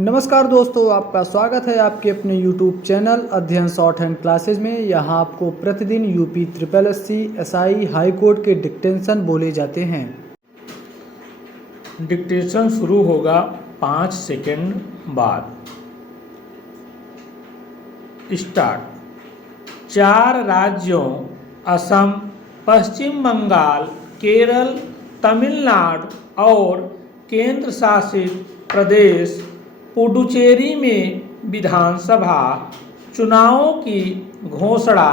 नमस्कार दोस्तों, आपका स्वागत है आपके अपने YouTube चैनल अध्ययन शॉर्ट हैंड क्लासेज में। यहाँ आपको प्रतिदिन UP triple SC SI high court के डिक्टेंशन बोले जाते हैं। डिक्टेशन शुरू होगा 5 सेकंड बाद। स्टार्ट। 4 राज्यों असम, पश्चिम बंगाल, केरल, तमिलनाडु और केंद्र शासित प्रदेश पुडुचेरी में विधानसभा चुनावों की घोषणा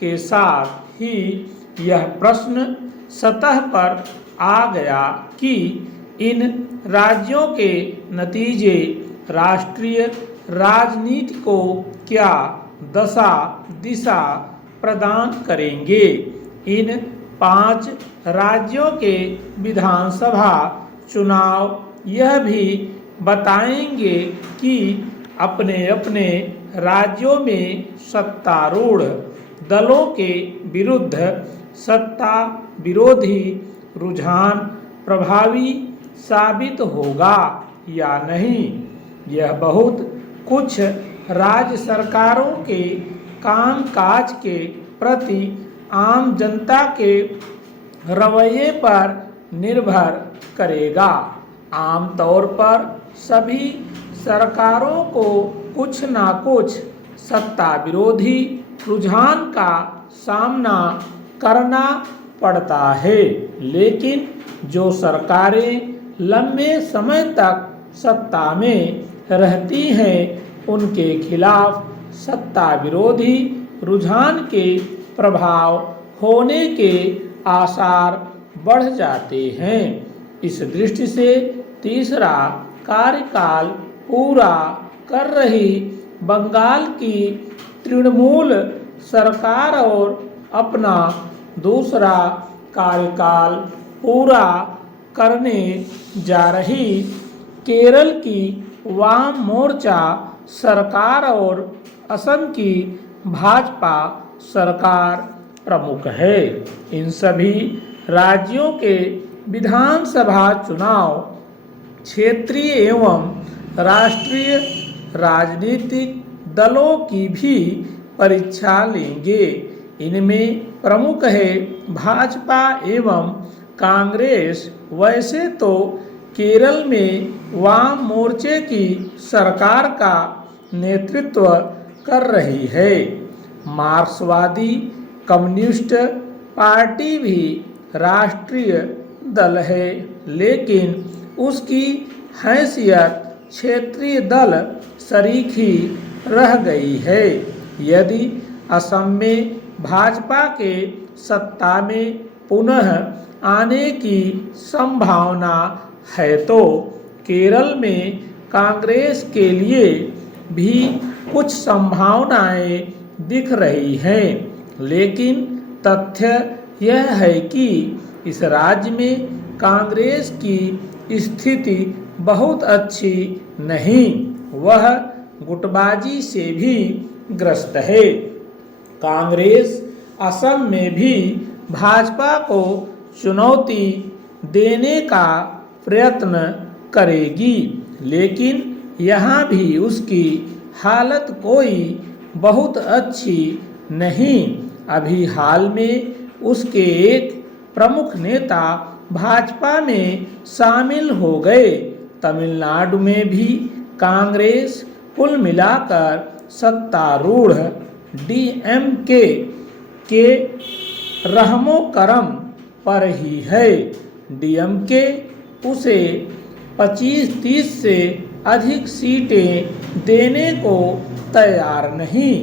के साथ ही यह प्रश्न सतह पर आ गया कि इन राज्यों के नतीजे राष्ट्रीय राजनीति को क्या दशा दिशा प्रदान करेंगे। इन 5 राज्यों के विधानसभा चुनाव यह भी बताएंगे कि अपने अपने राज्यों में सत्तारूढ़ दलों के विरुद्ध सत्ता विरोधी रुझान प्रभावी साबित होगा या नहीं। यह बहुत कुछ राज्य सरकारों के कामकाज के प्रति आम जनता के रवैये पर निर्भर करेगा। आमतौर पर सभी सरकारों को कुछ ना कुछ सत्ता विरोधी रुझान का सामना करना पड़ता है, लेकिन जो सरकारें लंबे समय तक सत्ता में रहती हैं उनके खिलाफ सत्ता विरोधी रुझान के प्रभाव होने के आसार बढ़ जाते हैं। इस दृष्टि से तीसरा कार्यकाल पूरा कर रही बंगाल की तृणमूल सरकार और अपना दूसरा कार्यकाल पूरा करने जा रही केरल की वाम मोर्चा सरकार और असम की भाजपा सरकार प्रमुख है। इन सभी राज्यों के विधानसभा चुनाव क्षेत्रीय एवं राष्ट्रीय राजनीतिक दलों की भी परीक्षा लेंगे। इनमें प्रमुख है भाजपा एवं कांग्रेस। वैसे तो केरल में वाम मोर्चे की सरकार का नेतृत्व कर रही है। मार्क्सवादी कम्युनिस्ट पार्टी भी राष्ट्रीय दल है, लेकिन उसकी हैसियत क्षेत्रीय दल शरीक ही रह गई है। यदि असम में भाजपा के सत्ता में पुनः आने की संभावना है तो केरल में कांग्रेस के लिए भी कुछ संभावनाएं दिख रही हैं, लेकिन तथ्य यह है कि इस राज्य में कांग्रेस की स्थिति बहुत अच्छी नहीं, वह गुटबाजी से भी ग्रस्त है। कांग्रेस असम में भी भाजपा को चुनौती देने का प्रयत्न करेगी, लेकिन यहाँ भी उसकी हालत कोई बहुत अच्छी नहीं। अभी हाल में उसके एक प्रमुख नेता भाजपा में शामिल हो गए। तमिलनाडु में भी कांग्रेस कुल मिलाकर सत्तारूढ़ डीएमके के रहमो करम पर ही है। डीएमके उसे 25-30 से अधिक सीटें देने को तैयार नहीं।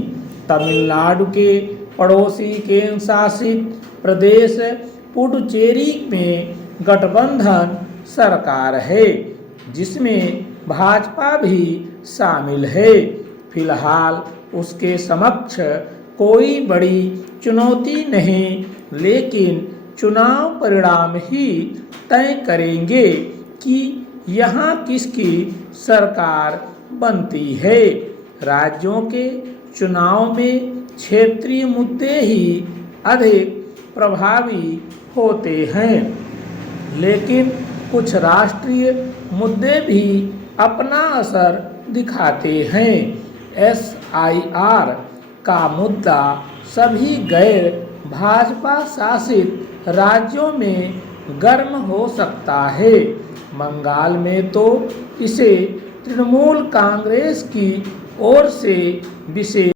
तमिलनाडु के पड़ोसी केंद्र शासित प्रदेश पुडुचेरी में गठबंधन सरकार है, जिसमें भाजपा भी शामिल है। फिलहाल उसके समक्ष कोई बड़ी चुनौती नहीं, लेकिन चुनाव परिणाम ही तय करेंगे कि यहाँ किसकी सरकार बनती है। राज्यों के चुनाव में क्षेत्रीय मुद्दे ही अधिक प्रभावी होते हैं, लेकिन कुछ राष्ट्रीय मुद्दे भी अपना असर दिखाते हैं। SIR का मुद्दा सभी गैर भाजपा शासित राज्यों में गर्म हो सकता है। बंगाल में तो इसे तृणमूल कांग्रेस की ओर से विशेष